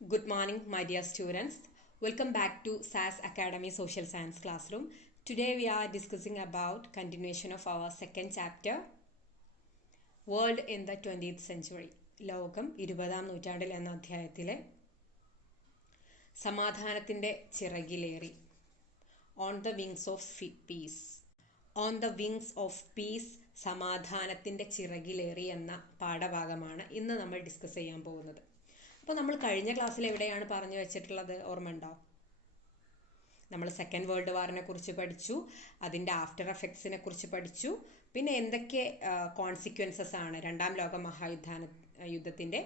Good morning, my dear students. Welcome back to SAS Academy Social Science Classroom. Today we are discussing about continuation of our second chapter, World in the 20th Century. ലോകം 20-ാം നൂറ്റാണ്ടിൽ എന്ന അധ്യായത്തിലെ സമാധാനത്തിൻ്റെ ചിറകിലേറി on the wings of peace. On the wings of peace, സമാധാനത്തിൻ്റെ ചിറകിലേറി എന്ന പാഠഭാഗമാണ് ഇന്ന് നമ്മൾ ഡിസ്കസ് ചെയ്യാൻ പോകുന്നത്. അപ്പോൾ നമ്മൾ കഴിഞ്ഞ ക്ലാസ്സിൽ എവിടെയാണ് പറഞ്ഞു വെച്ചിട്ടുള്ളത് ഓർമ്മയുണ്ടോ? നമ്മൾ സെക്കൻഡ് വേൾഡ് വാറിനെ കുറിച്ച് പഠിച്ചു, അതിൻ്റെ ആഫ്റ്റർ എഫക്ട്സിനെ കുറിച്ച് പഠിച്ചു, പിന്നെ എന്തൊക്കെ കോൺസിക്വൻസസ് ആണ് രണ്ടാം ലോക യുദ്ധത്തിൻ്റെ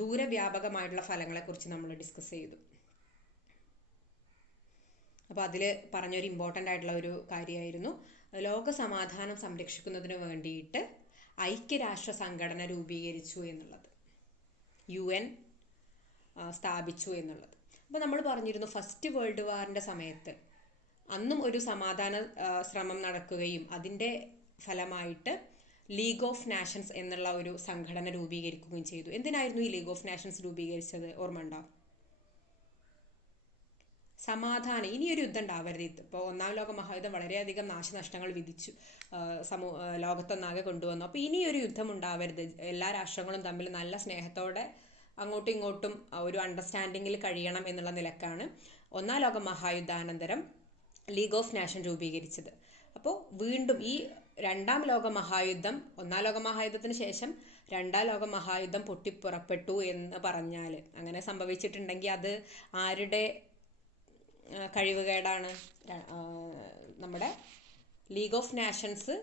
ദൂരവ്യാപകമായിട്ടുള്ള ഫലങ്ങളെക്കുറിച്ച് നമ്മൾ ഡിസ്കസ് ചെയ്തു. അപ്പോൾ അതിൽ പറഞ്ഞൊരു ഇമ്പോർട്ടൻ്റ് ആയിട്ടുള്ള ഒരു കാര്യമായിരുന്നു ലോക സമാധാനം സംരക്ഷിക്കുന്നതിന് വേണ്ടിയിട്ട് ഐക്യരാഷ്ട്ര സംഘടന രൂപീകരിച്ചു എന്നുള്ളത്, UN സ്ഥാപിച്ചു എന്നുള്ളത്. അപ്പോൾ നമ്മൾ പറഞ്ഞിരുന്നു ഫസ്റ്റ് വേൾഡ് വാറിൻ്റെ സമയത്ത് അന്നും ഒരു സമാധാന ശ്രമം നടക്കുകയും അതിൻ്റെ ഫലമായിട്ട് ലീഗ് ഓഫ് നാഷൻസ് എന്നുള്ള ഒരു സംഘടന രൂപീകരിക്കുകയും ചെയ്തു. എന്തിനായിരുന്നു ഈ ലീഗ് ഓഫ് നാഷൻസ് രൂപീകരിച്ചത് ഓർമ്മ ഉണ്ടോ? സമാധാനം, ഇനിയൊരു യുദ്ധം ഉണ്ടാവരുത്. ഇപ്പോൾ ഒന്നാം ലോക മഹായുദ്ധം വളരെയധികം നാശനഷ്ടങ്ങൾ വിധിച്ചു, ലോകത്തൊന്നാകെ കൊണ്ടുവന്നു. അപ്പോൾ ഇനിയൊരു യുദ്ധം ഉണ്ടാവരുത്, എല്ലാ രാഷ്ട്രങ്ങളും തമ്മിൽ നല്ല സ്നേഹത്തോടെ അങ്ങോട്ടും ഇങ്ങോട്ടും ഒരു അണ്ടർസ്റ്റാൻഡിങ്ങിൽ കഴിയണം എന്നുള്ള നിലക്കാണ് ഒന്നാം ലോക മഹായുദ്ധാനന്തരം ലീഗ് ഓഫ് നാഷൻ രൂപീകരിച്ചത്. അപ്പോൾ വീണ്ടും ഈ രണ്ടാം ലോക മഹായുദ്ധം, ഒന്നാം ലോക മഹായുദ്ധത്തിന് ശേഷം രണ്ടാം ലോക മഹായുദ്ധം പൊട്ടിപ്പുറപ്പെട്ടു എന്ന് പറഞ്ഞാൽ, അങ്ങനെ സംഭവിച്ചിട്ടുണ്ടെങ്കിൽ അത് ആരുടെ കഴിവുകേടാണ്? നമ്മുടെ ലീഗ് ഓഫ് നാഷൻസ്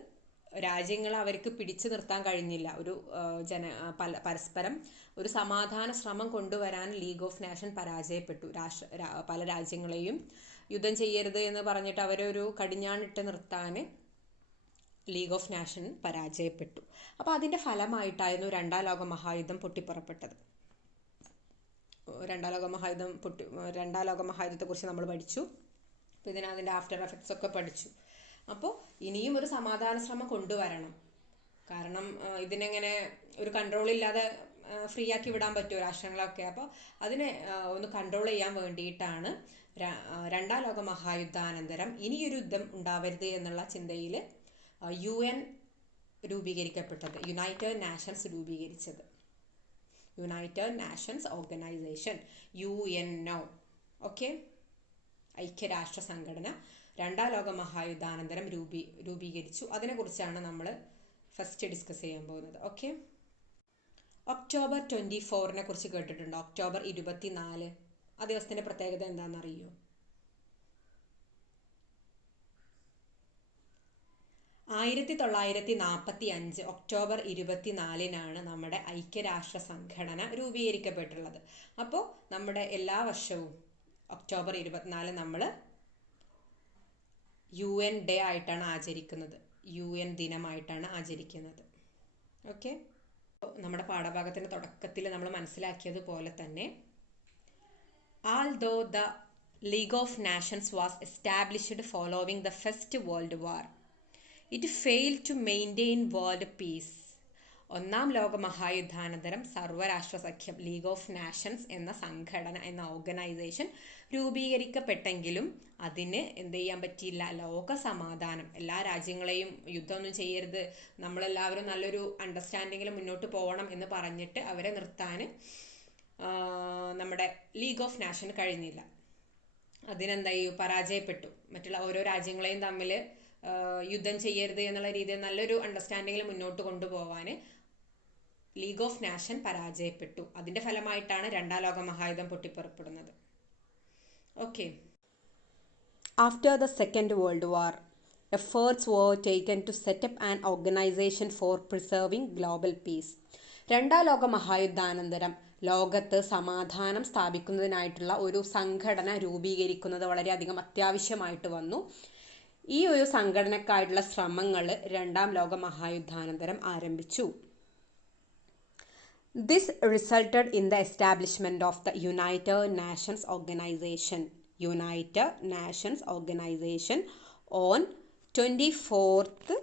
രാജ്യങ്ങൾ അവർക്ക് പിടിച്ചു നിർത്താൻ കഴിഞ്ഞില്ല. ഒരു പരസ്പരം ഒരു സമാധാന ശ്രമം കൊണ്ടുവരാൻ ലീഗ് ഓഫ് നാഷൻ പരാജയപ്പെട്ടു. പല രാജ്യങ്ങളെയും യുദ്ധം ചെയ്യരുത് എന്ന് പറഞ്ഞിട്ട് അവരൊരു കടിഞ്ഞാണിട്ട് നിർത്താൻ ലീഗ് ഓഫ് നാഷൻ പരാജയപ്പെട്ടു. അപ്പോൾ അതിൻ്റെ ഫലമായിട്ടായിരുന്നു രണ്ടാം ലോക മഹായുദ്ധം പൊട്ടിപ്പുറപ്പെട്ടത്. രണ്ടാം ലോക മഹായുദ്ധത്തെക്കുറിച്ച് നമ്മൾ പഠിച്ചു. അപ്പോൾ അതിൻ്റെ ആഫ്റ്റർ എഫക്ട്സ് ഒക്കെ പഠിച്ചു. അപ്പോൾ ഇനിയും ഒരു സമാധാന ശ്രമം കൊണ്ടുവരണം. കാരണം ഇതിനെങ്ങനെ ഒരു കൺട്രോൾ ഇല്ലാതെ ഫ്രീ ആക്കി വിടാൻ പറ്റുമോ രാഷ്ട്രങ്ങളൊക്കെ? അപ്പോൾ അതിനെ ഒന്ന് കൺട്രോൾ ചെയ്യാൻ വേണ്ടിയിട്ടാണ് രണ്ടാം ലോക മഹായുദ്ധാനന്തരം ഇനിയൊരു യുദ്ധം ഉണ്ടാവരുത് എന്നുള്ള ചിന്തയിൽ UN രൂപീകരിക്കപ്പെട്ടത്, യുണൈറ്റഡ് നാഷൻസ് രൂപീകരിച്ചത്. United nations organisation, UNO. Okay, ഐക്യരാഷ്ട്ര സംഘടന രണ്ടാം ലോക മഹായുദ്ധാനന്തരം രൂപീകരിച്ചു. അതിനെക്കുറിച്ചാണ് നമ്മൾ ഫസ്റ്റ് ഡിസ്കസ് ചെയ്യാൻ പോകുന്നത്. ഓക്കെ, ഒക്ടോബർ 24 കുറിച്ച് കേട്ടിട്ടുണ്ടോ? ഒക്ടോബർ 24, ആ ദിവസത്തിൻ്റെ പ്രത്യേകത എന്താണെന്നറിയോ? 1945 ഒക്ടോബർ 24 നമ്മുടെ ഐക്യരാഷ്ട്ര സംഘടന രൂപീകരിക്കപ്പെട്ടുള്ളത്. അപ്പോൾ നമ്മുടെ എല്ലാ വർഷവും ഒക്ടോബർ 24 നമ്മൾ UN ഡേ ആയിട്ടാണ് ആചരിക്കുന്നത്, UN ദിനമായിട്ടാണ് ആചരിക്കുന്നത്. ഓക്കെ, നമ്മുടെ പാഠഭാഗത്തിൻ്റെ തുടക്കത്തിൽ നമ്മൾ മനസ്സിലാക്കിയതുപോലെ തന്നെ although the League of Nations was established following the First World War, it failed to maintain world peace. ഒന്നാം ലോക മഹായുദ്ധാനന്തരം സർവ്വരാഷ്ട്ര സഖ്യം, ലീഗ് ഓഫ് നാഷൻസ് എന്ന സംഘടന, എന്ന ഓർഗനൈസേഷൻ രൂപീകരിക്കപ്പെട്ടെങ്കിലും അതിന് എന്ത് ചെയ്യാൻ പറ്റിയില്ല? ലോക സമാധാനം, എല്ലാ രാജ്യങ്ങളെയും യുദ്ധമൊന്നും ചെയ്യരുത്, നമ്മളെല്ലാവരും നല്ലൊരു അണ്ടർസ്റ്റാൻഡിങ്ങിൽ മുന്നോട്ട് പോകണം എന്ന് പറഞ്ഞിട്ട് അവരെ നിർത്താൻ നമ്മുടെ ലീഗ് ഓഫ് നാഷൻ കഴിഞ്ഞില്ല. അതിനെന്തായി? പരാജയപ്പെട്ടു. മറ്റുള്ള ഓരോ രാജ്യങ്ങളെയും തമ്മിൽ യുദ്ധം ചെയ്യരുത് എന്നുള്ള രീതിയിൽ നല്ലൊരു അണ്ടർസ്റ്റാൻഡിങ്ങിൽ മുന്നോട്ട് കൊണ്ടുപോകാൻ ലീഗ് ഓഫ് നാഷൻ പരാജയപ്പെട്ടു. അതിൻ്റെ ഫലമായിട്ടാണ് രണ്ടാം ലോക മഹായുദ്ധം പൊട്ടിപ്പുറപ്പെടുന്നത്. Okay, after the second world war efforts were taken to set up an organization for preserving global peace. രണ്ടാം ലോക മഹായുദ്ധാനന്തരം ലോകത്ത് സമാധാനം സ്ഥാപിക്കുന്നതിനായിട്ടുള്ള ഒരു സംഘടന രൂപീകരിക്കുന്നത് വളരെയധികം അത്യാവശ്യമായിട്ട് വന്നു. ഈ ഒരു സംഘടനക്കായിട്ടുള്ള ശ്രമങ്ങൾ രണ്ടാം ലോക മഹായുദ്ധാനന്തരം ആരംഭിച്ചു. This resulted in the establishment of the United nations organisation on 24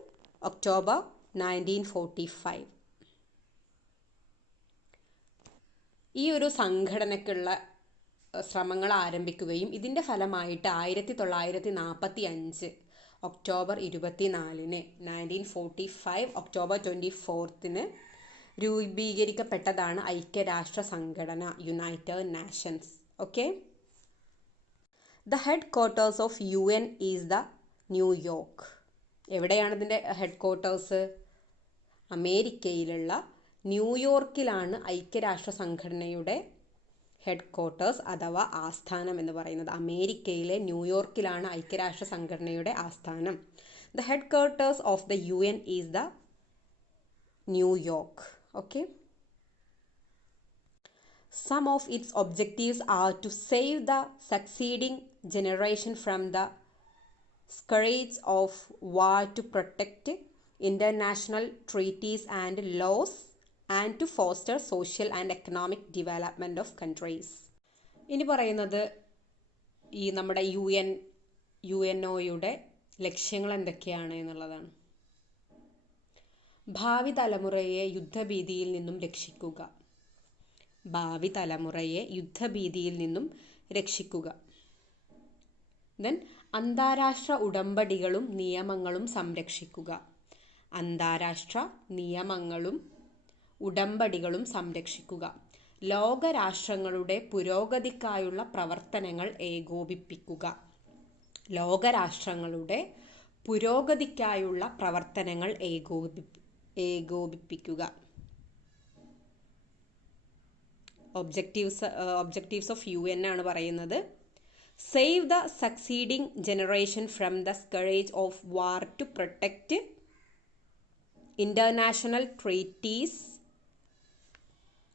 October 1945. ഈ ഒരു സംഘടനയ്ക്കുള്ള ശ്രമങ്ങൾ ആരംഭിക്കുകയും ഇതിൻ്റെ ഫലമായിട്ട് 1945 ഒക്ടോബർ 24-ന് 1945 ഒക്ടോബർ 24-ന് രൂപീകരിക്കപ്പെട്ടതാണ് ഐക്യരാഷ്ട്ര സംഘടന, United nations. Okay. The head quarters of UN is the New York. എവിടെയാണ് ഇതിൻ്റെ ഹെഡ് ക്വാർട്ടേഴ്സ്? അമേരിക്കയിലുള്ള ന്യൂയോർക്കിലാണ് ഐക്യരാഷ്ട്ര സംഘടനയുടെ ഹെഡ് ക്വാർട്ടേഴ്സ് അഥവാ ആസ്ഥാനം എന്ന് പറയുന്നത്. അമേരിക്കയിലെ ന്യൂയോർക്കിലാണ് ഐക്യരാഷ്ട്ര സംഘടനയുടെ ആസ്ഥാനം. The head quarters of the UN is the New York. Okay. Some of its objectives are to save the succeeding generation from the scourge of war, to protect international treaties and laws, and to foster social and economic development of countries. ഇനി പറയുന്നത് ഈ നമ്മുടെ UNOയുടെ ലക്ഷ്യങ്ങൾ എന്തൊക്കെയാണ് എന്നുള്ളതാണ്. ഭാവി തലമുറയെ യുദ്ധഭീതിയിൽ നിന്നും രക്ഷിക്കുക. ഭാവി തലമുറയെ യുദ്ധഭീതിയിൽ നിന്നും രക്ഷിക്കുക. ദെൻ അന്താരാഷ്ട്ര ഉടമ്പടികളും നിയമങ്ങളും സംരക്ഷിക്കുക. അന്താരാഷ്ട്ര നിയമങ്ങളും ഉടമ്പടികളും സംരക്ഷിക്കുക. ലോകരാഷ്ട്രങ്ങളുടെ പുരോഗതിക്കായുള്ള പ്രവർത്തനങ്ങൾ ഏകോപിപ്പിക്കുക. ലോകരാഷ്ട്രങ്ങളുടെ പുരോഗതിക്കായുള്ള പ്രവർത്തനങ്ങൾ ഏകോപിപ്പിക്കുക. ഒബ്ജക്റ്റീവ്സ് ഓഫ് UN ആണ് പറയുന്നത്. Save the succeeding generation from the scourge of war, to protect international treaties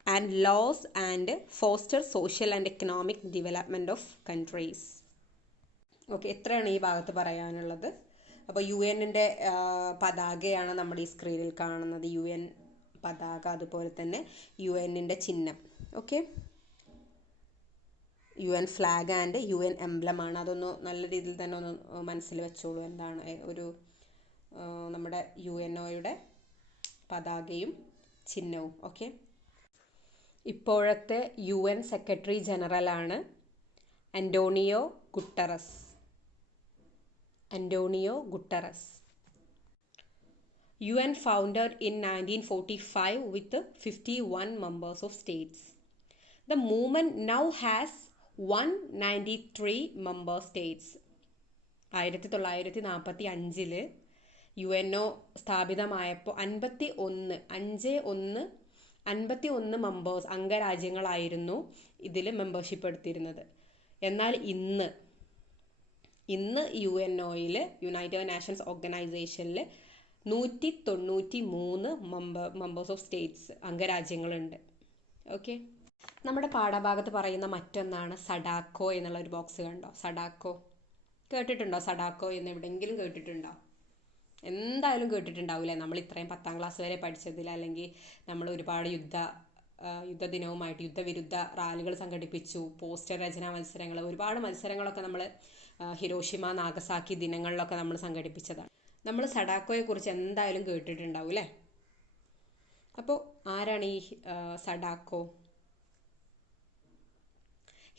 and laws, and foster social and economic development of countries. Okay, എത്രയാണ് ഈ ഭാഗത്ത് പറയാനുള്ളത്? അപ്പോൾ UN-ൻ്റെ പതാകയാണ് നമ്മുടെ ഈ സ്ക്രീനിൽ കാണുന്നത്. UN പതാക, അതുപോലെ തന്നെ UN-ൻ്റെ ചിഹ്നം. Okay, UN flag and UN emblem ആണ്. അതൊന്ന് നല്ല രീതിയിൽ തന്നെ ഒന്ന് മനസ്സിൽ വെച്ചോളൂ. എന്താണ് ഒരു നമ്മുടെ UNOയുടെ പതാകയും ചിഹ്നവും. ഓക്കെ. ഇപ്പോഴത്തെ UN സെക്രട്ടറി ജനറലാണ് Antonio Guterres. UN founded in 1945 with 51 members of states. The movement now has 193 member states. 1945 UNO സ്ഥാപിതമായപ്പോൾ 51 members അംഗരാജ്യങ്ങളായിരുന്നു ഇതിൽ മെമ്പർഷിപ്പ് എടുത്തിരുന്നത്. എന്നാൽ ഇന്ന് UNOയിൽ, യുണൈറ്റഡ് നാഷൻസ് ഓർഗനൈസേഷനിൽ 193 മെമ്പേഴ്സ് ഓഫ് സ്റ്റേറ്റ്സ്, അംഗരാജ്യങ്ങളുണ്ട്. ഓക്കെ. നമ്മുടെ പാഠഭാഗത്ത് പറയുന്ന മറ്റൊന്നാണ് സഡാക്കോ എന്നുള്ള ഒരു ബോക്സ് കണ്ടോ? സഡാക്കോ കേട്ടിട്ടുണ്ടോ? സഡാക്കോ എന്ന് എവിടെയെങ്കിലും കേട്ടിട്ടുണ്ടോ? എന്തായാലും കേട്ടിട്ടുണ്ടാവില്ലേ. നമ്മൾ ഇത്രയും 10ാം ക്ലാസ് വരെ പഠിച്ചതിൽ, അല്ലെങ്കിൽ നമ്മൾ ഒരുപാട് യുദ്ധദിനവുമായിട്ട് യുദ്ധവിരുദ്ധ റാലികൾ സംഘടിപ്പിച്ചു, പോസ്റ്റർ രചനാ മത്സരങ്ങൾ, ഒരുപാട് മത്സരങ്ങളൊക്കെ നമ്മൾ ഹിരോഷിമ, നാഗസാക്കി ദിനങ്ങളിലൊക്കെ നമ്മൾ സംഘടിപ്പിച്ചതാണ്. നമ്മൾ സഡാക്കോയെ കുറിച്ച് എന്തായാലും കേട്ടിട്ടുണ്ടാവും അല്ലേ? അപ്പോൾ ആരാണ് ഈ സഡാക്കോ?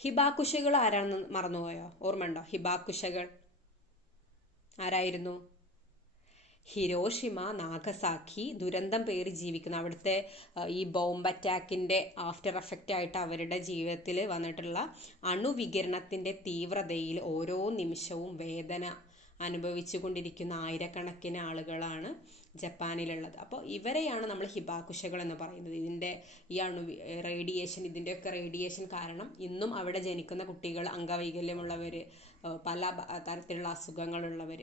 ഹിബാക്കുഷകൾ ആരാണെന്ന് മറന്നുപോയോ? ഓർമ്മയുണ്ടോ? ഹിബാക്കുഷകൾ ആരായിരുന്നു? ഹിരോഷിമ, നാഗസാക്കി ദുരന്തം പേറി ജീവിക്കുന്ന, അവിടുത്തെ ഈ ബോംബ് അറ്റാക്കിൻ്റെ ആഫ്റ്റർ എഫക്റ്റ് ആയിട്ട് അവരുടെ ജീവിതത്തിൽ വന്നിട്ടുള്ള അണുവികിരണത്തിൻ്റെ തീവ്രതയിൽ ഓരോ നിമിഷവും വേദന അനുഭവിച്ചു കൊണ്ടിരിക്കുന്ന ആയിരക്കണക്കിന് ആളുകളാണ് ജപ്പാനിലുള്ളത്. അപ്പോൾ ഇവരെയാണ് നമ്മൾ ഹിബാക്കുഷകൾ എന്ന് പറയുന്നത്. ഇതിൻ്റെ ഈ റേഡിയേഷൻ, ഇതിൻ്റെയൊക്കെ റേഡിയേഷൻ കാരണം ഇന്നും അവിടെ ജനിക്കുന്ന കുട്ടികൾ, അംഗവൈകല്യമുള്ളവർ, പല തരത്തിലുള്ള അസുഖങ്ങളുള്ളവർ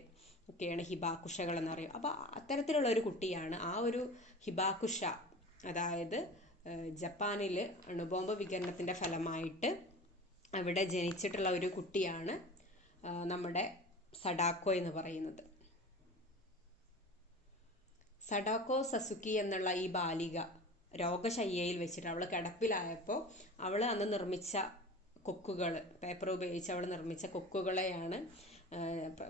ഒക്കെയാണ് ഹിബാക്കുഷകൾ എന്ന് പറയും. അപ്പോൾ അത്തരത്തിലുള്ള ഒരു കുട്ടിയാണ് ആ ഒരു ഹിബാക്കുഷ. അതായത് ജപ്പാനിൽ അണുബോംബ് വികിരണത്തിൻ്റെ ഫലമായിട്ട് അവിടെ ജനിച്ചിട്ടുള്ള ഒരു കുട്ടിയാണ് നമ്മുടെ സഡാക്കോ എന്ന് പറയുന്നത്. സഡാക്കോ സസുക്കി എന്നുള്ള ഈ ബാലിക രോഗശയ്യയിൽ വെച്ചിട്ട് അവൾ കിടപ്പിലായപ്പോൾ അവൾ അന്ന് നിർമ്മിച്ച കൊക്കുകൾ, പേപ്പർ ഉപയോഗിച്ച് അവൾ നിർമ്മിച്ച കൊക്കുകളെയാണ്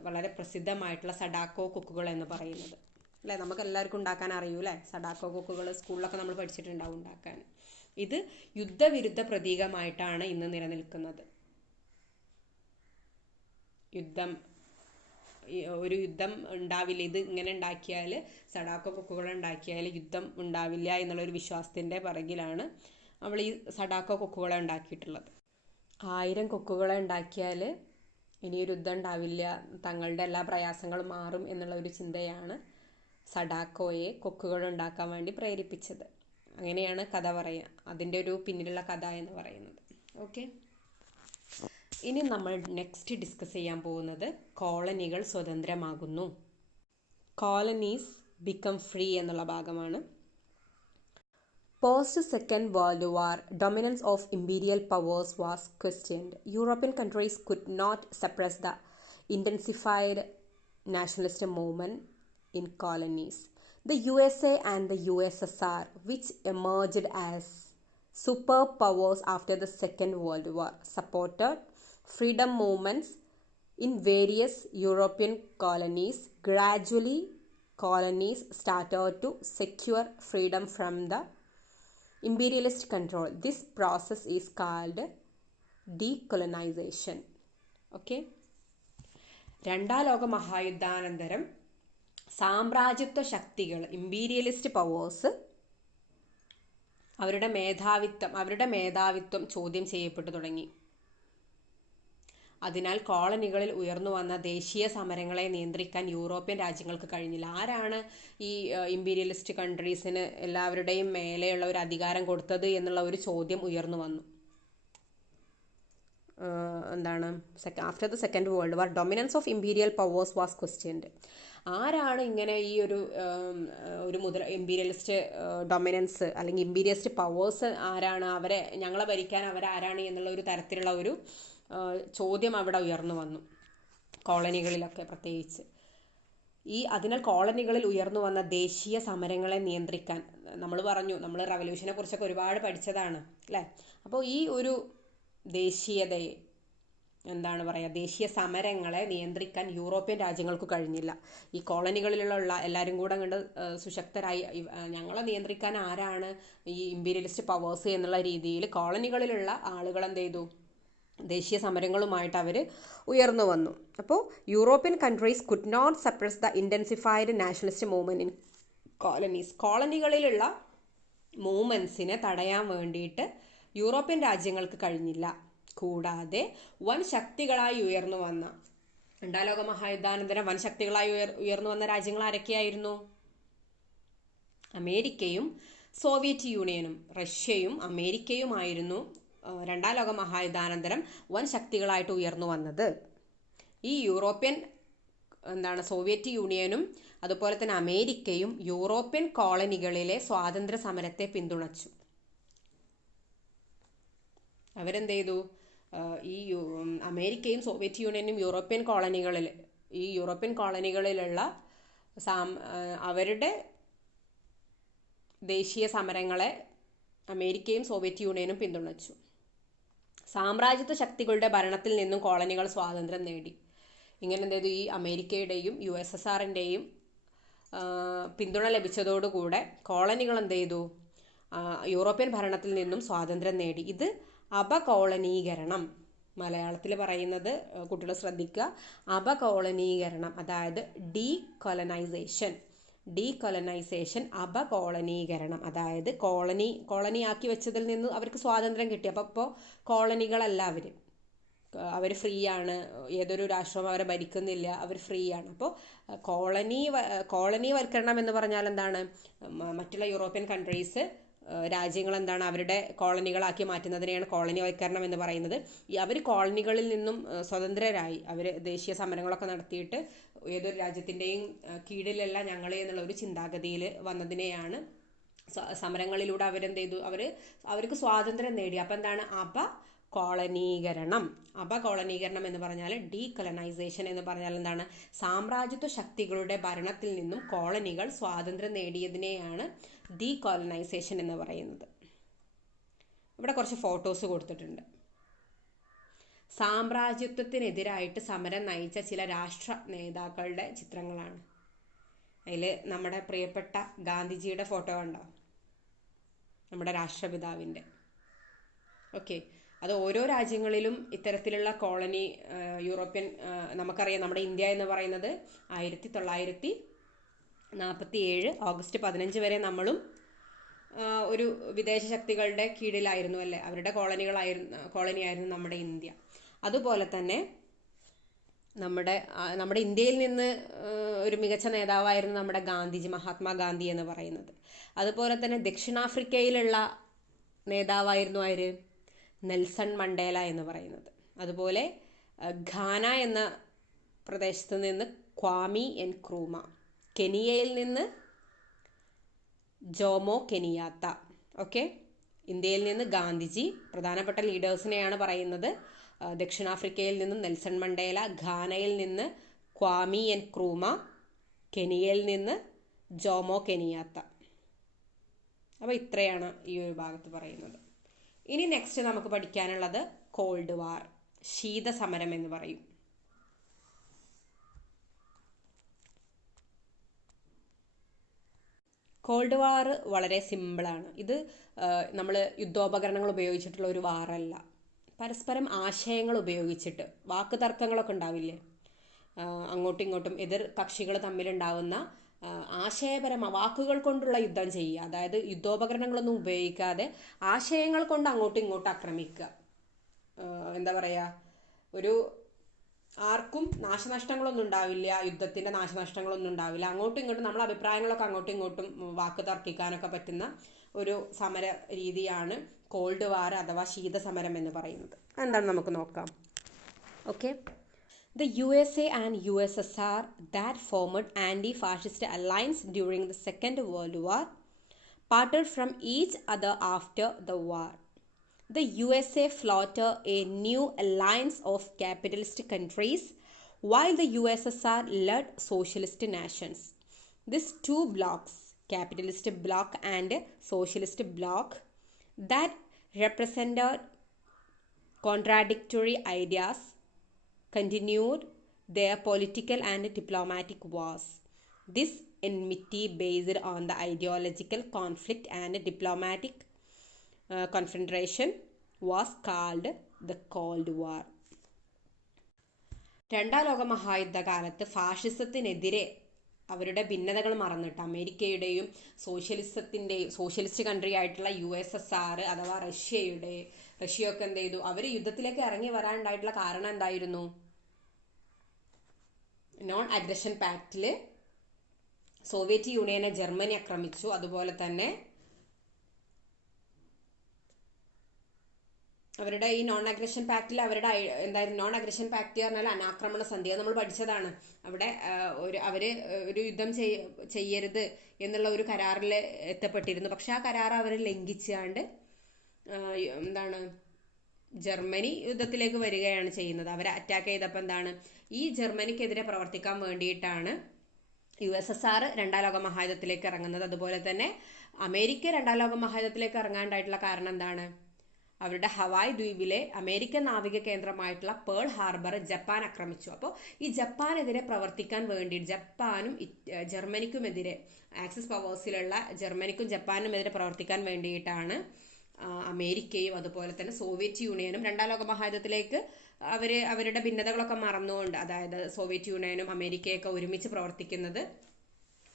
വളരെ പ്രസിദ്ധമായിട്ടുള്ള സഡാക്കോ കൊക്കുകൾ എന്ന് പറയുന്നത് അല്ലേ? നമുക്ക് എല്ലാവർക്കും ഉണ്ടാക്കാൻ അറിയൂല്ലേ സഡാക്കോ കൊക്കുകൾ? സ്കൂളിലൊക്കെ നമ്മൾ പഠിച്ചിട്ടുണ്ടാവും ഉണ്ടാക്കാൻ. ഇത് യുദ്ധവിരുദ്ധ പ്രതീകമായിട്ടാണ് ഇന്ന് നിലനിൽക്കുന്നത്. യുദ്ധം ഒരു യുദ്ധം ഉണ്ടാവില്ല, ഇത് ഇങ്ങനെ ഉണ്ടാക്കിയാൽ, സഡാക്കോ കൊക്കുകൾ ഉണ്ടാക്കിയാൽ യുദ്ധം ഉണ്ടാവില്ല എന്നുള്ളൊരു വിശ്വാസത്തിൻ്റെ പിറകിലാണ് അവൾ ഈ സഡാക്കോ കൊക്കുകളെ ഉണ്ടാക്കിയിട്ടുള്ളത്. 1000 കൊക്കുകളെ ഉണ്ടാക്കിയാൽ ഇനിയൊരു യുദ്ധം ഉണ്ടാവില്ല, തങ്ങളുടെ എല്ലാ പ്രയാസങ്ങളും മാറും എന്നുള്ള ഒരു ചിന്തയാണ് സഡാക്കോയെ കൊക്കുകൾ ഉണ്ടാക്കാൻ വേണ്ടി പ്രേരിപ്പിച്ചത്. അങ്ങനെയാണ് കഥ പറയുക, അതിൻ്റെ ഒരു പിന്നിലുള്ള കഥ എന്ന് പറയുന്നത്. ഓക്കെ, ഇനി നമ്മൾ നെക്സ്റ്റ് ഡിസ്കസ് ചെയ്യാൻ പോകുന്നത് കോളനികൾ സ്വതന്ത്രമാകുന്നു, കോളനീസ് ബിക്കം ഫ്രീ എന്നുള്ള ഭാഗമാണ്. Post Second World War, dominance of imperial powers was questioned. European countries could not suppress the intensified nationalist movement in colonies. The USA and the USSR, which emerged as superpowers after the Second World War, supported freedom movements in various European colonies. Gradually, colonies started to secure freedom from the imperialist control. This process is called decolonization. Okay. രണ്ടാം ലോക മഹായുദ്ധാനന്തരം സാമ്രാജ്യത്വ ശക്തികൾ, imperialist powers, അവരുടെ മേധാവിത്വം ചോദ്യം ചെയ്യപ്പെട്ടു തുടങ്ങി. അതിനാൽ കോളനികളിൽ ഉയർന്നു വന്ന ദേശീയ സമരങ്ങളെ നിയന്ത്രിക്കാൻ യൂറോപ്യൻ രാജ്യങ്ങൾക്ക് കഴിഞ്ഞില്ല. ആരാണ് ഈ ഇമ്പീരിയലിസ്റ്റ് കൺട്രീസിന് എല്ലാവരുടെയും മേലെയുള്ള ഒരു അധികാരം കൊടുത്തത് എന്നുള്ള ഒരു ചോദ്യം ഉയർന്നു വന്നു. എന്താണ്, after the second world war dominance of imperial powers was questioned. ആരാണ് ഇങ്ങനെ ഈ ഒരു ഇമ്പീരിയലിസ്റ്റ് ഡൊമിനൻസ് അല്ലെങ്കിൽ ഇമ്പീരിയലിസ്റ്റ് പവേഴ്സ് ആരാണ്, അവരെ ഞങ്ങളെ ഭരിക്കാൻ അവരാരാണ് എന്നുള്ള ഒരു തരത്തിലുള്ള ഒരു ചോദ്യം അവിടെ ഉയർന്നു വന്നു, കോളനികളിലൊക്കെ പ്രത്യേകിച്ച്. അതിനാൽ കോളനികളിൽ ഉയർന്നു വന്ന ദേശീയ സമരങ്ങളെ നിയന്ത്രിക്കാൻ, നമ്മൾ റവല്യൂഷനെ കുറിച്ചൊക്കെ ഒരുപാട് പഠിച്ചതാണ് അല്ലേ. അപ്പോൾ ഈ ഒരു ദേശീയതയെ ദേശീയ സമരങ്ങളെ നിയന്ത്രിക്കാൻ യൂറോപ്യൻ രാജ്യങ്ങൾക്ക് കഴിഞ്ഞില്ല. ഈ കോളനികളിലുള്ള എല്ലാവരും കൂടെ കണ്ട് സുശക്തരായി ഞങ്ങളെ നിയന്ത്രിക്കാൻ ആരാണ് ഈ ഇമ്പീരിയലിസ്റ്റ് പവേഴ്സ് എന്നുള്ള രീതിയിൽ കോളനികളിലുള്ള ആളുകൾ എന്ത് ചെയ്തു, ദേശീയ സമരങ്ങളുമായിട്ട് അവർ ഉയർന്നു വന്നു. അപ്പോൾ European countries could not suppress the intensified nationalist movement in colonies. കോളനികളിലുള്ള മൂവ്മെൻറ്റ്സിനെ തടയാൻ വേണ്ടിയിട്ട് യൂറോപ്യൻ രാജ്യങ്ങൾക്ക് കഴിഞ്ഞില്ല. കൂടാതെ വൻ ശക്തികളായി ഉയർന്നു വന്ന, രണ്ടാം ലോക മഹായുദ്ധാനന്തരം വൻ ശക്തികളായി ഉയർന്നു വന്ന രാജ്യങ്ങൾ ആരൊക്കെയായിരുന്നു? അമേരിക്കയും സോവിയറ്റ് യൂണിയനും. റഷ്യയും അമേരിക്കയുമായിരുന്നു രണ്ടാം ലോക മഹായുദ്ധാനന്തരം വൻ ശക്തികളായിട്ട് ഉയർന്നു വന്നത്. ഈ സോവിയറ്റ് യൂണിയനും അതുപോലെ തന്നെ അമേരിക്കയും യൂറോപ്യൻ കോളനികളിലെ സ്വാതന്ത്ര്യ സമരത്തെ പിന്തുണച്ചു. അവരെന്ത് ചെയ്തു? ഈ അമേരിക്കയും സോവിയറ്റ് യൂണിയനും യൂറോപ്യൻ കോളനികളിലുള്ള അവരുടെ ദേശീയ സമരങ്ങളെ അമേരിക്കയും സോവിയറ്റ് യൂണിയനും പിന്തുണച്ചു. സാമ്രാജ്യത്വ ശക്തികളുടെ ഭരണത്തിൽ നിന്നും കോളനികൾ സ്വാതന്ത്ര്യം നേടി. ഇങ്ങനെ എന്ത് ചെയ്തു? ഈ അമേരിക്കയുടെയും USSRൻ്റെയും പിന്തുണ ലഭിച്ചതോടുകൂടെ കോളനികൾ എന്ത് ചെയ്തു? യൂറോപ്യൻ ഭരണത്തിൽ നിന്നും സ്വാതന്ത്ര്യം നേടി. ഇത് അപകോളനീകരണം, മലയാളത്തിൽ പറയുന്നത് കുട്ടികൾ ശ്രദ്ധിക്കുക, അപകോളനീകരണം, അതായത് ഡീകൊളനൈസേഷൻ, അപകോളനീകരണം, അതായത് കോളനിയാക്കി വെച്ചതിൽ നിന്ന് അവർക്ക് സ്വാതന്ത്ര്യം കിട്ടി. അപ്പോൾ കോളനികളല്ല അവർ ഫ്രീ ആണ്, ഏതൊരു രാഷ്ട്രവും അവരെ ഭരിക്കുന്നില്ല, അവർ ഫ്രീ ആണ്. അപ്പോൾ കോളനിവൽക്കരണം എന്ന് പറഞ്ഞാൽ എന്താണ്? മറ്റുള്ള യൂറോപ്യൻ കൺട്രീസ് രാജ്യങ്ങൾ അവരുടെ കോളനികളാക്കി മാറ്റുന്നതിനെയാണ് കോളനിവൽക്കരണം എന്ന് പറയുന്നത്. അവർ കോളനികളിൽ നിന്നും സ്വതന്ത്രരായി അവർ ദേശീയ സമരങ്ങളൊക്കെ നടത്തിയിട്ട് ഏതൊരു രാജ്യത്തിൻ്റെയും കീഴിലല്ല ഞങ്ങൾ എന്നുള്ള ഒരു ചിന്താഗതിയിൽ വന്നതിനെയാണ് സമരങ്ങളിലൂടെ അവരെന്ത് ചെയ്തു? അവർക്ക് സ്വാതന്ത്ര്യം നേടി. അപ്പം എന്താണ്? അപകോളനീകരണം എന്ന് പറഞ്ഞാൽ ഡീകൊളനൈസേഷൻ എന്ന് പറഞ്ഞാൽ എന്താണ്? സാമ്രാജ്യത്വ ശക്തികളുടെ ഭരണത്തിൽ നിന്നും കോളനികൾ സ്വാതന്ത്ര്യം നേടിയതിനെയാണ് ഡീകൊളനൈസേഷൻ എന്ന് പറയുന്നത്. ഇവിടെ കുറച്ച് ഫോട്ടോസ് കൊടുത്തിട്ടുണ്ട്. സാമ്രാജ്യത്വത്തിനെതിരായിട്ട് സമരം നയിച്ച ചില രാഷ്ട്ര നേതാക്കളുടെ ചിത്രങ്ങളാണ്. അതിൽ നമ്മുടെ പ്രിയപ്പെട്ട ഗാന്ധിജിയുടെ ഫോട്ടോ കണ്ടോ? നമ്മുടെ രാഷ്ട്രപിതാവിൻ്റെ. ഓക്കെ, അത് ഓരോ രാജ്യങ്ങളിലും ഇത്തരത്തിലുള്ള കോളനി യൂറോപ്യൻ നമുക്കറിയാം നമ്മുടെ ഇന്ത്യ എന്ന് പറയുന്നത് 1947 ഓഗസ്റ്റ് 15 വരെ നമ്മളും ഒരു വിദേശ ശക്തികളുടെ കീഴിലായിരുന്നു അല്ലേ, അവരുടെ കോളനിയായിരുന്നു നമ്മുടെ ഇന്ത്യ. അതുപോലെ തന്നെ നമ്മുടെ ഇന്ത്യയിൽ നിന്ന് ഒരു മികച്ച നേതാവായിരുന്നു നമ്മുടെ ഗാന്ധിജി, മഹാത്മാഗാന്ധി എന്ന് പറയുന്നത്. അതുപോലെ തന്നെ ദക്ഷിണാഫ്രിക്കയിലുള്ള നേതാവായിരുന്നു ആര്, നെൽസൺ മണ്ടേല എന്ന് പറയുന്നത്. അതുപോലെ ഘാന എന്ന പ്രദേശത്ത് നിന്ന് ക്വാമി എൻക്രൂമ, കെനിയയിൽ നിന്ന് ജോമോ കെനിയാത്ത. ഓക്കെ, ഇന്ത്യയിൽ നിന്ന് ഗാന്ധിജി, പ്രധാനപ്പെട്ട ലീഡേഴ്സിനെയാണ് പറയുന്നത്. ദക്ഷിണാഫ്രിക്കയിൽ നിന്ന് നെൽസൺ മണ്ടേല, ഘാനയിൽ നിന്ന് ക്വാമി എൻക്രൂമ, കെനിയയിൽ നിന്ന് ജോമോ കെനിയാത്ത. അപ്പോൾ ഇത്രയാണ് ഈ ഒരു ഭാഗത്ത് പറയുന്നത്. ഇനി നെക്സ്റ്റ് നമുക്ക് പഠിക്കാനുള്ളത് കോൾഡ് വാർ, ശീതസമരം എന്ന് പറയും. കോൾഡ് വാർ വളരെ സിമ്പിളാണ്. ഇത് നമ്മൾ യുദ്ധോപകരണങ്ങൾ ഉപയോഗിച്ചിട്ടുള്ള ഒരു വാറല്ല. പരസ്പരം ആശയങ്ങൾ ഉപയോഗിച്ചിട്ട്, വാക്ക് തർക്കങ്ങളൊക്കെ ഉണ്ടാവില്ലേ, അങ്ങോട്ടും ഇങ്ങോട്ടും എതിർ കക്ഷികൾ തമ്മിലുണ്ടാവുന്ന വാക്കുകൾ കൊണ്ടുള്ള യുദ്ധം ചെയ്യുക. അതായത് യുദ്ധോപകരണങ്ങളൊന്നും ഉപയോഗിക്കാതെ ആശയങ്ങൾ കൊണ്ട് അങ്ങോട്ടും ഇങ്ങോട്ടും ആക്രമിക്കുക. എന്താ പറയുക, ഒരു ആർക്കും നാശനഷ്ടങ്ങളൊന്നും ഉണ്ടാവില്ല, യുദ്ധത്തിൻ്റെ നാശനഷ്ടങ്ങളൊന്നും ഉണ്ടാവില്ല. അങ്ങോട്ടും ഇങ്ങോട്ടും നമ്മൾ അഭിപ്രായങ്ങളൊക്കെ അങ്ങോട്ടും ഇങ്ങോട്ടും വാക്ക് തർക്കിക്കാനൊക്കെ പറ്റുന്ന ഒരു സമര രീതിയാണ് കോൾഡ് വാർ അഥവാ ശീതസമരം എന്ന് പറയുന്നത്. എന്താണ് നമുക്ക് നോക്കാം. Okay, the USA and USSR that formed anti-fascist alliance during the Second World War parted from each other after the war. The USA floated a new alliance of capitalist countries while the USSR led socialist nations. These two blocs, capitalist bloc and socialist bloc, that represented contradictory ideas, continued their political and diplomatic wars. This enmity based on the ideological conflict and diplomatic confrontation was called the Cold War. രണ്ടാം ലോക മഹായുദ്ധകാലത്ത് ഫാഷിസത്തിനെതിരെ അവരുടെ ഭിന്നതകൾ മറന്നിട്ട് അമേരിക്കയുടെയും socialist country ആയിട്ടുള്ള USSR അഥവാ റഷ്യയൊക്കെ എന്ത് ചെയ്തു, അവർ യുദ്ധത്തിലേക്ക് ഇറങ്ങി വരാനുണ്ടായിട്ടുള്ള കാരണം എന്തായിരുന്നു? നോൺ അഗ്രഷൻ പാക്റ്റിൽ സോവിയറ്റ് യൂണിയനെ ജർമ്മനി ആക്രമിച്ചു. അതുപോലെ തന്നെ അവരുടെ ഈ നോൺ അഗ്രഷൻ പാക്റ്റിൽ അവരുടെ എന്തായിരുന്നു, നോൺ അഗ്രഷൻ പാക്റ്റ് പറഞ്ഞാൽ അനാക്രമണ സന്ധി, അത് നമ്മൾ പഠിച്ചതാണ്. അവിടെ അവര് ഒരു യുദ്ധം ചെയ്യരുത് എന്നുള്ള ഒരു കരാറിൽ എത്തപ്പെട്ടിരുന്നു. പക്ഷെ ആ കരാർ അവർ ലംഘിച്ചാണ്ട് എന്താണ്, ജർമ്മനി യുദ്ധത്തിലേക്ക് വരികയാണ് ചെയ്യുന്നത്. അവരെ അറ്റാക്ക് ചെയ്തപ്പോൾ എന്താണ്, ഈ ജർമ്മനിക്കെതിരെ പ്രവർത്തിക്കാൻ വേണ്ടിയിട്ടാണ് USSR രണ്ടാം ലോക മഹായുദ്ധത്തിലേക്ക് ഇറങ്ങുന്നത്. അതുപോലെ തന്നെ അമേരിക്ക രണ്ടാം ലോക മഹായുദ്ധത്തിലേക്ക് ഇറങ്ങാനായിട്ടുള്ള കാരണം എന്താണ്, അവരുടെ ഹവായ് ദ്വീപിലെ അമേരിക്കൻ നാവിക കേന്ദ്രമായിട്ടുള്ള പേൾ ഹാർബർ ജപ്പാൻ ആക്രമിച്ചു. അപ്പോൾ ഈ ജപ്പാനെതിരെ പ്രവർത്തിക്കാൻ വേണ്ടി ജപ്പാനും ജർമ്മനിക്കുമെതിരെ, ആക്സിസ് പവേഴ്സിലുള്ള ജർമ്മനിക്കും ജപ്പാനുമെതിരെ പ്രവർത്തിക്കാൻ വേണ്ടിയിട്ടാണ് അമേരിക്കയും അതുപോലെ തന്നെ സോവിയറ്റ് യൂണിയനും രണ്ടാം ലോക മഹായുദ്ധത്തിലേക്ക് അവരുടെ ഭിന്നതകളൊക്കെ മറന്നുകൊണ്ട്, അതായത് സോവിയറ്റ് യൂണിയനും അമേരിക്കയൊക്കെ ഒരുമിച്ച് പ്രവർത്തിക്കുന്നത്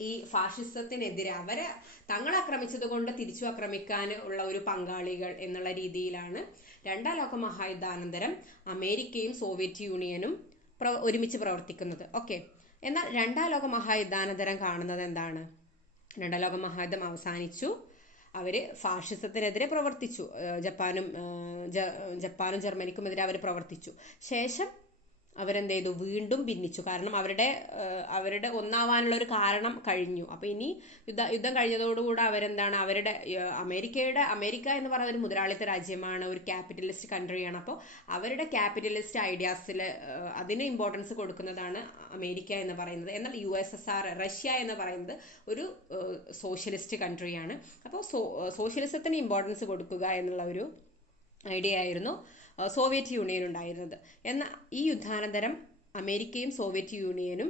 ഈ ഫാഷിസത്തിനെതിരെ, അവരെ തങ്ങൾ ആക്രമിച്ചത് കൊണ്ട് തിരിച്ചു ആക്രമിക്കാൻ ഉള്ള ഒരു പങ്കാളികൾ എന്നുള്ള രീതിയിലാണ് രണ്ടാം ലോക മഹായുദ്ധാനന്തരം അമേരിക്കയും സോവിയറ്റ് യൂണിയനും ഒരുമിച്ച് പ്രവർത്തിക്കുന്നത്. ഓക്കെ, എന്നാൽ രണ്ടാം ലോക മഹായുദ്ധാനന്തരം കാണുന്നത് എന്താണ്, രണ്ടാം ലോക മഹായുദ്ധം അവസാനിച്ചു, അവർ ഫാഷിസത്തിനെതിരെ പ്രവർത്തിച്ചു, ജപ്പാനും ജർമ്മനിക്കുമെതിരെ അവർ പ്രവർത്തിച്ചു. ശേഷം അവരെന്ത് ചെയ്തു, വീണ്ടും ഭിന്നിച്ചു. കാരണം അവരുടെ ഒന്നാവാനുള്ള ഒരു കാരണം കഴിഞ്ഞു. അപ്പോൾ ഇനി യുദ്ധം കഴിഞ്ഞതോടുകൂടെ അവരെന്താണ്, അമേരിക്ക എന്ന് പറയുന്ന ഒരു മുതലാളിത്ത രാജ്യമാണ്, ഒരു ക്യാപിറ്റലിസ്റ്റ് കൺട്രിയാണ്. അപ്പോൾ അവരുടെ ക്യാപിറ്റലിസ്റ്റ് ഐഡിയാസിൽ അതിന് ഇമ്പോർട്ടൻസ് കൊടുക്കുന്നതാണ് അമേരിക്ക എന്ന് പറയുന്നത്. എന്നാൽ USSR, റഷ്യ എന്ന് പറയുന്നത് ഒരു സോഷ്യലിസ്റ്റ് കൺട്രിയാണ്. അപ്പോൾ സോഷ്യലിസത്തിന് ഇമ്പോർട്ടൻസ് കൊടുക്കുക എന്നുള്ള ഒരു ഐഡിയ ആയിരുന്നു സോവിയറ്റ് യൂണിയൻ ഉണ്ടായിരുന്നത്. എന്നാൽ ഈ യുദ്ധാനന്തരം അമേരിക്കയും സോവിയറ്റ് യൂണിയനും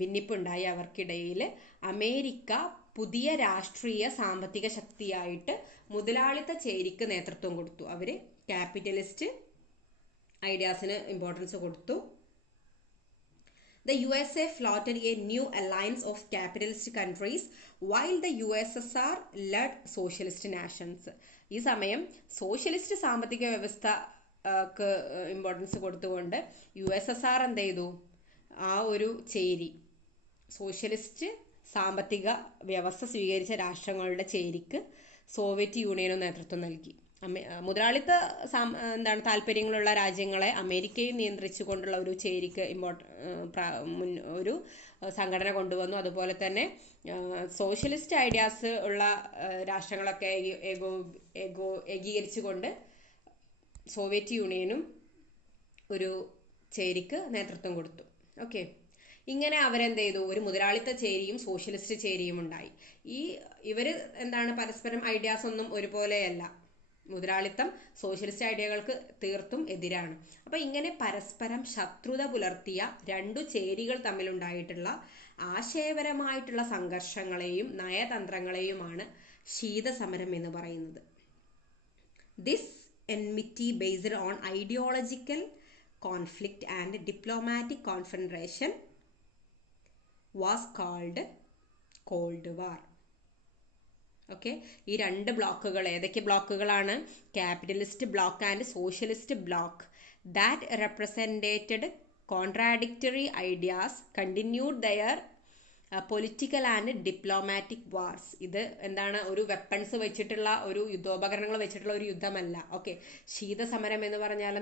ഭിന്നിപ്പുണ്ടായി. അവർക്കിടയിൽ അമേരിക്ക പുതിയ രാഷ്ട്രീയ സാമ്പത്തിക ശക്തിയായിട്ട് മുതലാളിത്ത ചേരിക്ക് നേതൃത്വം കൊടുത്തു. അവർ ക്യാപിറ്റലിസ്റ്റ് ഐഡിയാസിന് ഇമ്പോർട്ടൻസ് കൊടുത്തു. The USA floated a new alliance of capitalist countries while the USSR led socialist nations. ഈ സമയം സോഷ്യലിസ്റ്റ് സാമ്പത്തിക വ്യവസ്ഥക്ക് ഇമ്പോർട്ടൻസ് കൊടുത്തുകൊണ്ട് USSR എന്ത് ചെയ്തു, ആ ഒരു ചേരി സോഷ്യലിസ്റ്റ് സാമ്പത്തിക വ്യവസ്ഥ സ്വീകരിച്ച രാഷ്ട്രങ്ങളുടെ ചേരിക്ക് സോവിയറ്റ് യൂണിയനും നേതൃത്വം നൽകി. മുതലാളിത്ത താല്പര്യങ്ങളുള്ള രാജ്യങ്ങളെ അമേരിക്കയും നിയന്ത്രിച്ചുകൊണ്ടുള്ള ഒരു ചേരിക്ക് ഒരു സംഘടന കൊണ്ടുവന്നു. അതുപോലെ തന്നെ സോഷ്യലിസ്റ്റ് ഐഡിയാസ് ഉള്ള രാഷ്ട്രങ്ങളൊക്കെ ഏകീകരിച്ചുകൊണ്ട് സോവിയറ്റ് യൂണിയനും ഒരു ചേരിക്ക് നേതൃത്വം കൊടുത്തു. ഓക്കെ, ഇങ്ങനെ അവരെന്ത് ചെയ്തു, ഒരു മുതലാളിത്ത ചേരിയും സോഷ്യലിസ്റ്റ് ചേരിയും ഉണ്ടായി. ഇവർ പരസ്പരം ഐഡിയാസ് ഒന്നും ഒരുപോലെയല്ല. മുതലാളിത്തം സോഷ്യലിസ്റ്റ് ഐഡിയകൾക്ക് തീർത്തും എതിരാണ്. അപ്പം ഇങ്ങനെ പരസ്പരം ശത്രുത പുലർത്തിയ രണ്ടു ചേരികൾ തമ്മിലുണ്ടായിട്ടുള്ള ആശയപരമായിട്ടുള്ള സംഘർഷങ്ങളെയും നയതന്ത്രങ്ങളെയുമാണ് ശീതസമരം എന്ന് പറയുന്നത്. This enmity based on ideological conflict and diplomatic confrontation was called Cold War. Okay, ഈ രണ്ട് ബ്ലോക്കുകൾ ഏതൊക്കെ ബ്ലോക്കുകളാണ്? Capitalist block and socialist block that represented contradictory ideas continued their political and diplomatic wars. ഇത് ഒരു വെപ്പൺസ് വെച്ചിട്ടുള്ള ഒരു യുദ്ധോപകരണങ്ങൾ വെച്ചിട്ടുള്ള ഒരു യുദ്ധമല്ല. ഓക്കെ, ശീതസമരം എന്ന് പറഞ്ഞാൽ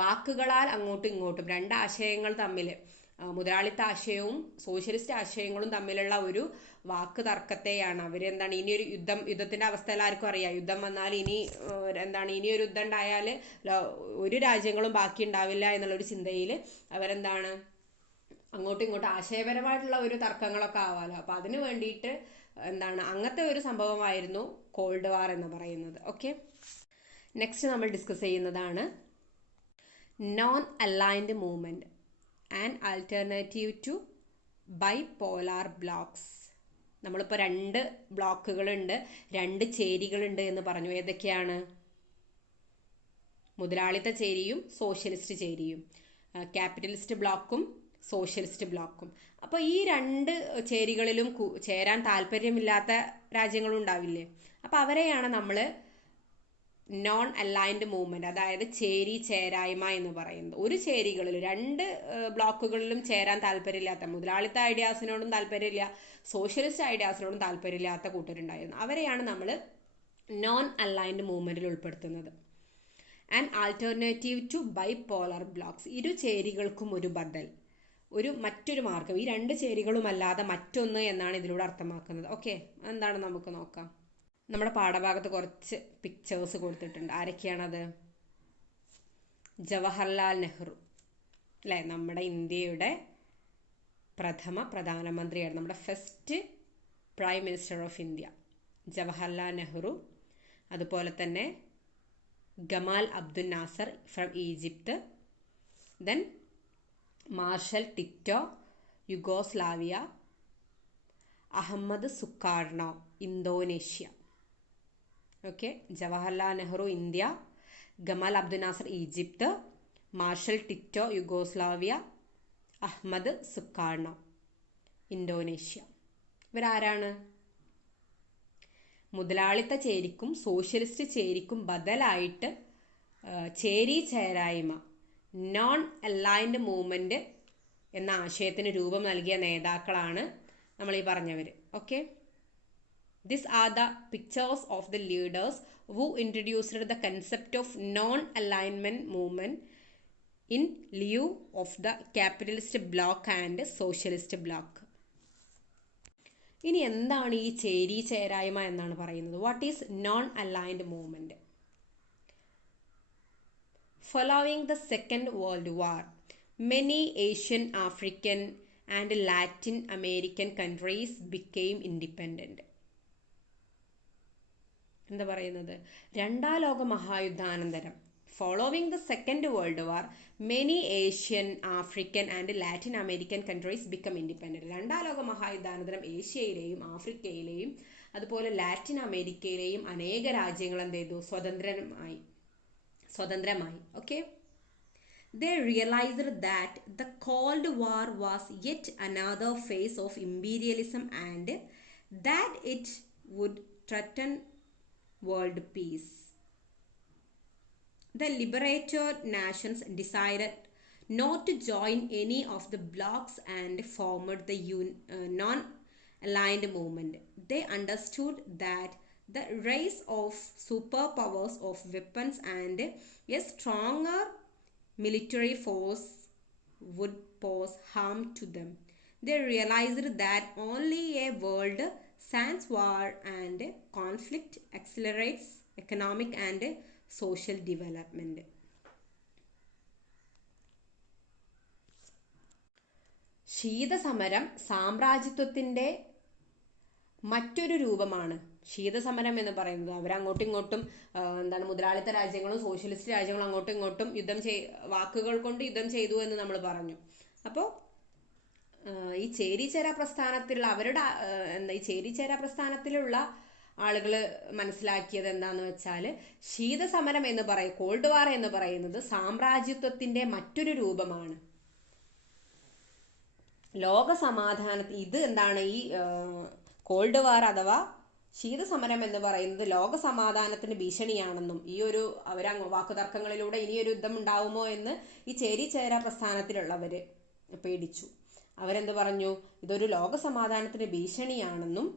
വാക്കുകളാൽ അങ്ങോട്ടും ഇങ്ങോട്ടും രണ്ട് ആശയങ്ങൾ തമ്മിൽ, മുതലാളിത്ത ആശയവും സോഷ്യലിസ്റ്റ് ആശയങ്ങളും തമ്മിലുള്ള ഒരു വാക്ക് തർക്കത്തെയാണ് ഇനിയൊരു യുദ്ധത്തിന്റെ അവസ്ഥ എല്ലാവർക്കും അറിയാം. യുദ്ധം വന്നാൽ ഇനിയൊരു യുദ്ധം ഉണ്ടായാൽ ഒരു രാജ്യങ്ങളും ബാക്കി ഉണ്ടാവില്ല എന്നുള്ളൊരു ചിന്തയിൽ അങ്ങോട്ടും ഇങ്ങോട്ടും ആശയപരമായിട്ടുള്ള ഒരു തർക്കങ്ങളൊക്കെ ആവാലോ. അപ്പൊ അതിനു വേണ്ടിയിട്ട് അങ്ങനത്തെ ഒരു സംഭവമായിരുന്നു കോൾഡ് വാർ എന്ന് പറയുന്നത്. ഓക്കെ, നെക്സ്റ്റ് നമ്മൾ ഡിസ്കസ് ചെയ്യുന്നതാണ് non aligned movement and alternative to bipolar blocks. നമ്മളിപ്പോൾ രണ്ട് ബ്ലോക്കുകളുണ്ട്, രണ്ട് ചേരികളുണ്ട് എന്ന് പറഞ്ഞു. ഏതൊക്കെയാണ്? മുതലാളിത്ത ചേരിയും സോഷ്യലിസ്റ്റ് ചേരിയും, ക്യാപിറ്റലിസ്റ്റ് ബ്ലോക്കും സോഷ്യലിസ്റ്റ് ബ്ലോക്കും. അപ്പോൾ ഈ രണ്ട് ചേരികളിലും ചേരാൻ താല്പര്യമില്ലാത്ത രാജ്യങ്ങളും ഉണ്ടാവില്ലേ? അപ്പോൾ അവരെയാണ് നമ്മൾ നോൺ അലൈൻഡ് മൂവ്മെന്റ്, അതായത് ചേരി ചേരായ്മ എന്ന് പറയുന്നത്. ഒരു ചേരികളിലും രണ്ട് ബ്ലോക്കുകളിലും ചേരാൻ താല്പര്യമില്ലാത്ത, മുതലാളിത്ത ഐഡിയാസിനോടും താല്പര്യമില്ല, സോഷ്യലിസ്റ്റ് ഐഡിയാസിനോടും താല്പര്യമില്ലാത്ത കൂട്ടരുണ്ടായിരുന്നു. അവരെയാണ് നമ്മൾ നോൺ അലൈൻഡ് മൂവ്മെന്റിൽ ഉൾപ്പെടുത്തുന്നത്. And alternative to bipolar blocs, ഇരു ചേരികൾക്കും ഒരു ബദൽ, മറ്റൊരു മാർഗം, ഈ രണ്ട് ചേരികളും അല്ലാതെ മറ്റൊന്ന് എന്നാണ് ഇതിലൂടെ അർത്ഥമാക്കുന്നത്. ഓക്കെ, എന്താണ് നമുക്ക് നോക്കാം. നമ്മുടെ പാഠഭാഗത്ത് കുറച്ച് പിക്ചേഴ്സ് കൊടുത്തിട്ടുണ്ട്. ആരൊക്കെയാണത്? ജവഹർലാൽ നെഹ്റു അല്ലേ, നമ്മുടെ ഇന്ത്യയുടെ പ്രഥമ പ്രധാനമന്ത്രിയാണ്, നമ്മുടെ first prime minister of India Jawaharlal Nehru. അതുപോലെ തന്നെ Gamal Abdul Nasser from Egypt, then Marshal Tito Yugoslavia, Ahmed Sukarno Indonesia. Okay, Jawaharlal Nehru India, Gamal Abdul Nasser Egypt, Marshal Tito Yugoslavia, Ahmed Sukarno Indonesia. ഇവരാരാണ്? മുതലാളിത്ത ചേരിക്കും സോഷ്യലിസ്റ്റ് ചേരിക്കും ബദലായിട്ട് ചേരി ചേരായ്മ, നോൺ അലൈൻഡ് മൂവ്മെന്റ് എന്ന ആശയത്തിന് രൂപം നൽകിയ നേതാക്കളാണ് നമ്മൾ ഈ പറഞ്ഞവർ. Okay, these are the pictures of the leaders who introduced the concept of non-alignment movement in lieu of the capitalist bloc and socialist bloc. ഇനി എന്താണ് ഈ ചേരി ചേരായ്മ എന്നാണ് പറയുന്നത്? What is known aligned movement? Following the Second World War, many Asian, African and Latin American countries became independent. എന്താ പറയുന്നത്? രണ്ടാം ലോക മഹായുദ്ധാനന്തരം, following the second world war, many Asian, African and Latin American countries become independent. രണ്ടാം ലോക മഹായുദ്ധാനന്തരം ഏഷ്യയിലെയും ആഫ്രിക്കയിലെയും അതുപോലെ Latin അമേരിക്കയിലെയും അനേക രാജ്യങ്ങൾ എന്ത് ചെയ്തു? സ്വതന്ത്രമായി. Okay, they realized that the Cold War was yet another phase of imperialism and that it would threaten world peace. The liberated nations decided not to join any of the blocs and formed the non-aligned movement. They understood that the rise of superpowers of weapons and a stronger military force would pose harm to them. They realized that only a world sans war and conflict accelerates economic and social development. ശീതസമരം സാമ്രാജ്യത്വത്തിൻ്റെ മറ്റൊരു രൂപമാണ്. ശീതസമരം എന്ന് പറയുന്നത് അവരങ്ങോട്ടും ഇങ്ങോട്ടും മുതലാളിത്ത രാജ്യങ്ങളും socialist രാജ്യങ്ങളും അങ്ങോട്ടും ഇങ്ങോട്ടും വാക്കുകൾ കൊണ്ട് യുദ്ധം ചെയ്തു എന്ന് നമ്മൾ പറഞ്ഞു. അപ്പോൾ ഈ ചേരിചേരാ പ്രസ്ഥാനത്തിലുള്ള ഈ ചേരിചേരാ പ്രസ്ഥാനത്തിലുള്ള ആളുകൾ മനസ്സിലാക്കിയത് എന്താന്ന് വെച്ചാൽ ശീതസമരം എന്ന് കോൾഡ് വാർ എന്ന് പറയുന്നത് സാമ്രാജ്യത്വത്തിൻ്റെ മറ്റൊരു രൂപമാണ്. ലോക സമാധാനത്തിൽ ഇത് ഈ കോൾഡ് വാർ അഥവാ ശീതസമരം എന്ന് പറയുന്നത് ലോക സമാധാനത്തിന് ഭീഷണിയാണെന്നും ഈ ഒരു വാക്കുതർക്കങ്ങളിലൂടെ ഇനിയൊരു യുദ്ധം ഉണ്ടാവുമോ എന്ന് ഈ ചേരിചേരാ പ്രസ്ഥാനത്തിലുള്ളവർ പേടിച്ചു. അവരെന്ത് പറഞ്ഞു? ഇതൊരു ലോക സമാധാനത്തിന് ഭീഷണിയാണെന്നും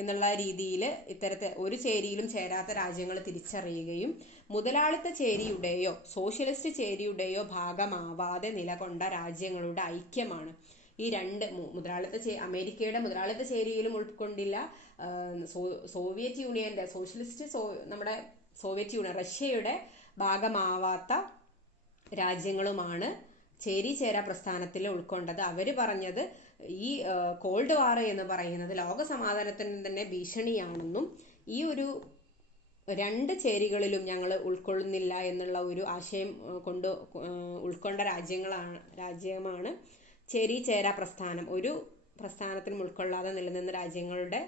എന്നുള്ള രീതിയിൽ ഇത്തരത്തിൽ ഒരു ചേരിയിലും ചേരാത്ത രാജ്യങ്ങൾ തിരിച്ചറിയുകയും മുതലാളിത്ത ചേരിയുടെയോ സോഷ്യലിസ്റ്റ് ചേരിയുടെയോ ഭാഗമാവാതെ നിലകൊണ്ട രാജ്യങ്ങളുടെ ഐക്യമാണ് ഈ രണ്ട് അമേരിക്കയുടെ മുതലാളിത്ത ചേരിയിലും ഉൾക്കൊണ്ടില്ല, സോവിയറ്റ് യൂണിയന്റെ നമ്മുടെ സോവിയറ്റ് യൂണിയൻ റഷ്യയുടെ ഭാഗമാവാത്ത രാജ്യങ്ങളുമാണ് ചേരിചേരാ പ്രസ്ഥാനത്തിൽ ഉൾക്കൊണ്ടത്. അവർ പറഞ്ഞത് ഈ കോൾഡ് വാർ എന്ന് പറയുന്നത് ലോക സമാധാനത്തിന് തന്നെ ഭീഷണിയാണെന്നും ഈ ഒരു രണ്ട് ചേരികളിലും ഞങ്ങൾ ഉൾക്കൊള്ളുന്നില്ല എന്നുള്ള ഒരു ആശയം ഉൾക്കൊണ്ട രാജ്യമാണ് ചേരിചേരാ പ്രസ്ഥാനം. ഒരു പ്രസ്ഥാനത്തിനും ഉൾക്കൊള്ളാതെ നിലനിന്ന രാജ്യങ്ങളുടെ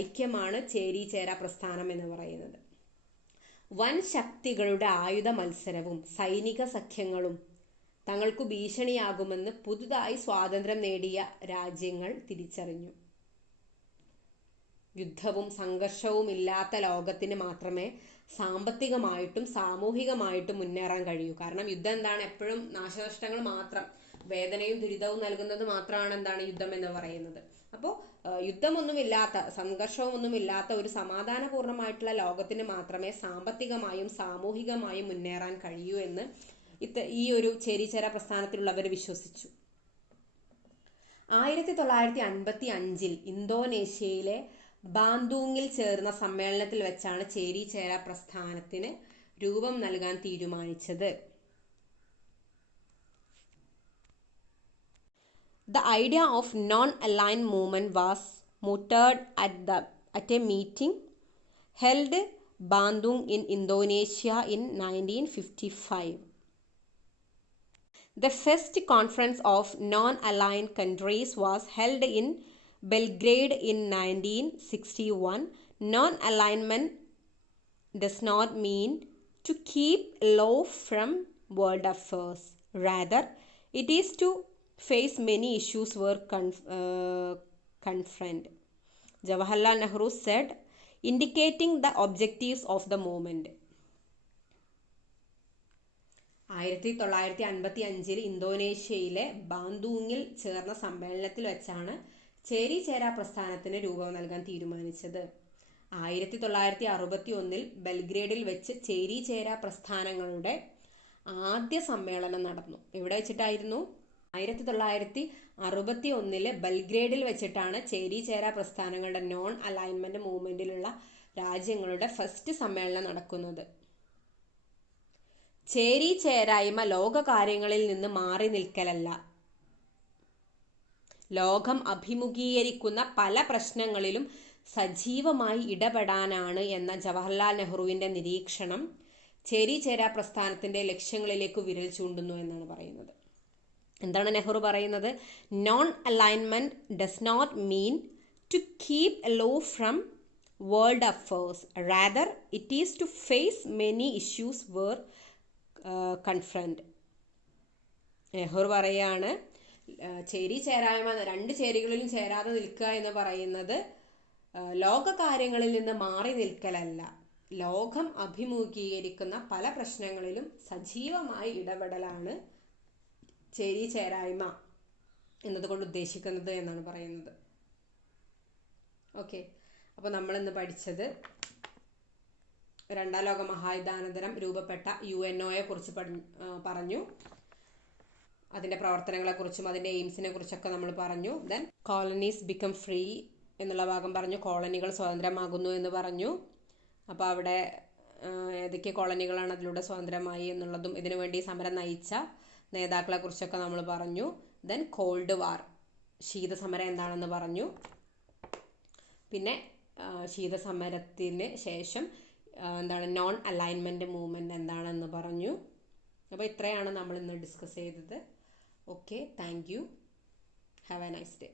ഐക്യമാണ് ചേരിചേരാ പ്രസ്ഥാനം എന്ന് പറയുന്നത്. വൻ ശക്തികളുടെ ആയുധ മത്സരവും സൈനിക സഖ്യങ്ങളും തങ്ങൾക്കു ഭീഷണിയാകുമെന്ന് പുതുതായി സ്വാതന്ത്ര്യം നേടിയ രാജ്യങ്ങൾ തിരിച്ചറിഞ്ഞു. യുദ്ധവും സംഘർഷവും ഇല്ലാത്ത ലോകത്തിന് മാത്രമേ സാമ്പത്തികമായിട്ടും സാമൂഹികമായിട്ടും മുന്നേറാൻ കഴിയൂ. കാരണം യുദ്ധം എപ്പോഴും നാശനഷ്ടങ്ങൾ മാത്രം, വേദനയും ദുരിതവും നൽകുന്നത് മാത്രമാണ് യുദ്ധം എന്ന് പറയുന്നത്. അപ്പോൾ യുദ്ധമൊന്നുമില്ലാത്ത, സംഘർഷമൊന്നുമില്ലാത്ത ഒരു സമാധാനപൂർണ്ണമായിട്ടുള്ള ലോകത്തിന് മാത്രമേ സാമ്പത്തികമായും സാമൂഹികമായും മുന്നേറാൻ കഴിയൂ എന്ന് ഈ ഒരു ചേരിചേരാ പ്രസ്ഥാനത്തിലുള്ളവർ വിശ്വസിച്ചു. 1955 ഇന്തോനേഷ്യയിലെ ബാന്തൂങ്ങിൽ ചേർന്ന സമ്മേളനത്തിൽ വെച്ചാണ് ചേരിചേരാ പ്രസ്ഥാനത്തിന് രൂപം നൽകാൻ തീരുമാനിച്ചത്. The idea of non-aligned movement was mooted at a meeting held Bandung in Indonesia in 1955. The first conference of non-aligned countries was held in Belgrade in 1961. Non-alignment does not mean to keep aloof from world affairs. Rather, it is to face many issues were confront, Jawaharlal Nehru said, indicating the objectives of the movement. 1955 ഇന്തോനേഷ്യയിലെ ബാന്തൂങ്ങിൽ ചേർന്ന സമ്മേളനത്തിൽ വെച്ചാണ് ചേരിചേരാ പ്രസ്ഥാനത്തിന് രൂപം നൽകാൻ തീരുമാനിച്ചത്. 1961 ബെൽഗ്രേഡിൽ വെച്ച് ചേരിചേരാ പ്രസ്ഥാനങ്ങളുടെ ആദ്യ സമ്മേളനം നടന്നു. എവിടെ വെച്ചിട്ടായിരുന്നു? 1961 ബെൽഗ്രേഡിൽ വെച്ചിട്ടാണ് ചേരിചേരാ പ്രസ്ഥാനങ്ങളുടെ നോൺ അലൈൻമെന്റ് മൂവ്മെന്റിലുള്ള രാജ്യങ്ങളുടെ ഫസ്റ്റ് സമ്മേളനം നടക്കുന്നത്. ചേരിചേരായ്മ ലോകകാര്യങ്ങളിൽ നിന്ന് മാറി നിൽക്കലല്ല, ലോകം അഭിമുഖീകരിക്കുന്ന പല പ്രശ്നങ്ങളിലും സജീവമായി ഇടപെടാനാണ് എന്ന ജവഹർലാൽ നെഹ്റുവിൻ്റെ നിരീക്ഷണം ചേരിചേരാ പ്രസ്ഥാനത്തിൻ്റെ ലക്ഷ്യങ്ങളിലേക്ക് വിരൽ ചൂണ്ടുന്നു എന്നാണ് പറയുന്നത്. എന്താണ് നെഹ്റു പറയുന്നത്? Non alignment does not mean to keep aloof from world affairs. Rather it is to face many issues were confront. Nehru പറയാണ് ചേരി ചേരായ്മ, രണ്ട് ചേരികളിലും ചേരാതെ നിൽക്കുക എന്ന് പറയുന്നത് ലോകകാര്യങ്ങളിൽ നിന്ന് മാറി നിൽക്കലല്ല, ലോകം അഭിമുഖീകരിക്കുന്ന പല പ്രശ്നങ്ങളിലും സജീവമായി ഇടപെടലാണ് ചേരി ചേരായ്മ എന്നതുകൊണ്ട് ഉദ്ദേശിക്കുന്നത് എന്നാണ് പറയുന്നത്. ഓക്കെ, അപ്പോൾ നമ്മളിന്ന് പഠിച്ചത് രണ്ടാം ലോക മഹായുദ്ധാനന്തരം രൂപപ്പെട്ട UNO കുറിച്ച് പറഞ്ഞു. അതിൻ്റെ പ്രവർത്തനങ്ങളെക്കുറിച്ചും അതിൻ്റെ എയിംസിനെ കുറിച്ചൊക്കെ നമ്മൾ പറഞ്ഞു. ദെൻ കോളനീസ് ബിക്കം ഫ്രീ എന്നുള്ള ഭാഗം പറഞ്ഞു. കോളനികൾ സ്വതന്ത്രമാകുന്നു എന്ന് പറഞ്ഞു. അപ്പോൾ അവിടെ ഏതൊക്കെ കോളനികളാണ് അതിലൂടെ സ്വതന്ത്രമായി എന്നുള്ളതും ഇതിനുവേണ്ടി സമരം നയിച്ച നേതാക്കളെ കുറിച്ചൊക്കെ നമ്മൾ പറഞ്ഞു. ദെൻ കോൾഡ് വാർ, ശീതസമരം എന്താണെന്ന് പറഞ്ഞു. പിന്നെ ശീതസമരത്തിന് ശേഷം എന്താണ് നോൺ അലൈൻമെൻറ്റ് മൂവ്മെൻറ്റ് എന്താണെന്ന് പറഞ്ഞു. അപ്പോൾ ഇത്രയാണ് നമ്മൾ ഇന്ന് ഡിസ്കസ് ചെയ്തത്. Okay, thank you. Have A nice day.